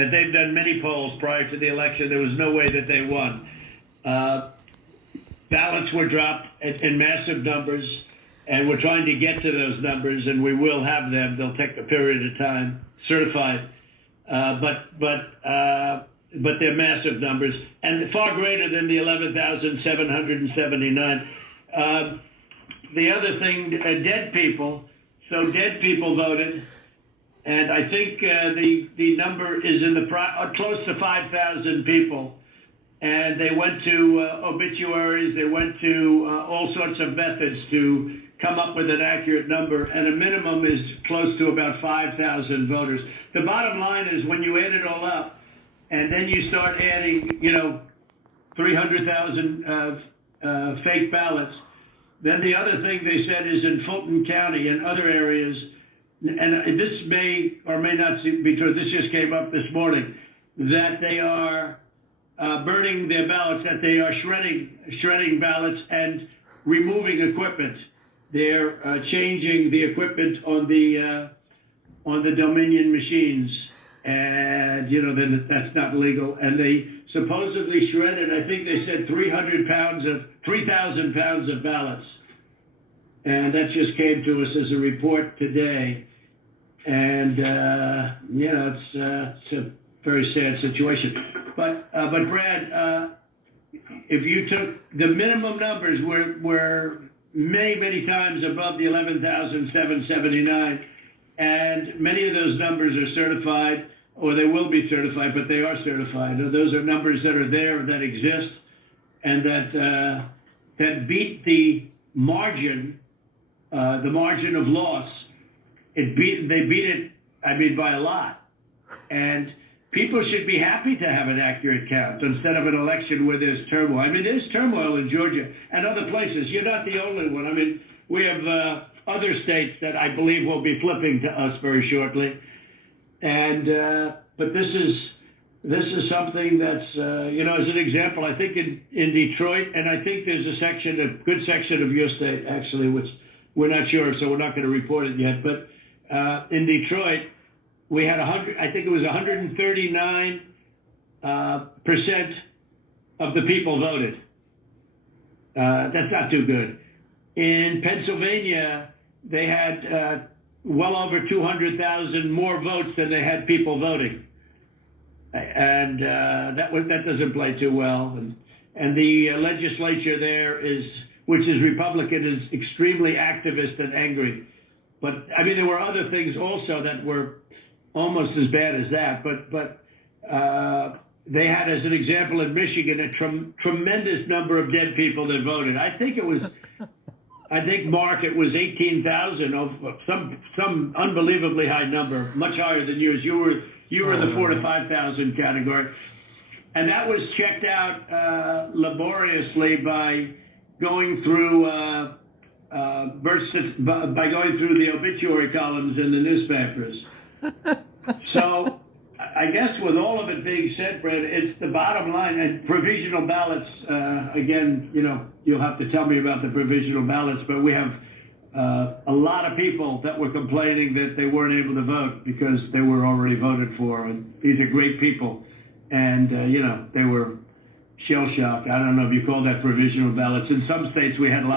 that they've done many polls prior to the election. There was no way that they won. Ballots were dropped in massive numbers, and we're trying to get to those numbers, and we will have them. They'll take a period of time, certified, but they're massive numbers, and far greater than the 11,779. The other thing, dead people. So dead people voted, and I think the number is in the close to 5,000 people. And they went to obituaries, they went to all sorts of methods to come up with an accurate number, and a minimum is close to about 5,000 voters. The bottom line is when you add it all up, and then you start adding, 300,000 fake ballots, then the other thing they said is in Fulton County and other areas, and this may or may not be true, this just came up this morning, that they are burning their ballots, that they are shredding ballots and removing equipment. They're changing the equipment on the Dominion machines, and then that's not legal. And they supposedly shredded, I think they said 3,000 pounds of ballots, and that just came to us as a report today. And it's a very sad situation. But Brad, if you took the minimum numbers were many times above the 11,779, and many of those numbers are certified, or they will be certified, but they are certified. Those are numbers that are there, that exist, and that beat the margin of loss. They beat it, by a lot, and people should be happy to have an accurate count instead of an election where there's turmoil. There's turmoil in Georgia and other places. You're not the only one. We have other states that I believe will be flipping to us very shortly. And but this is something that's as an example. I think in Detroit, and I think there's a good section of your state actually, which we're not sure, so we're not going to report it yet. But in Detroit, we had 139% of the people voted. That's not too good. In Pennsylvania, they had well over 200,000 more votes than they had people voting, and that doesn't play too well. And the legislature there which is Republican, is extremely activist and angry. But there were other things also that were almost as bad as that, but they had, as an example, in Michigan, a tremendous number of dead people that voted. I think, Mark, it was 18,000, some unbelievably high number, much higher than yours. You were in the 4,000 to 5,000 category, and that was checked out laboriously by going through the obituary columns in the newspapers. So I guess with all of it being said, Brad, it's the bottom line. And provisional ballots, again, you'll have to tell me about the provisional ballots, but we have a lot of people that were complaining that they weren't able to vote because they were already voted for. And these are great people. And, they were shell-shocked. I don't know if you call that provisional ballots. In some states, we had a lot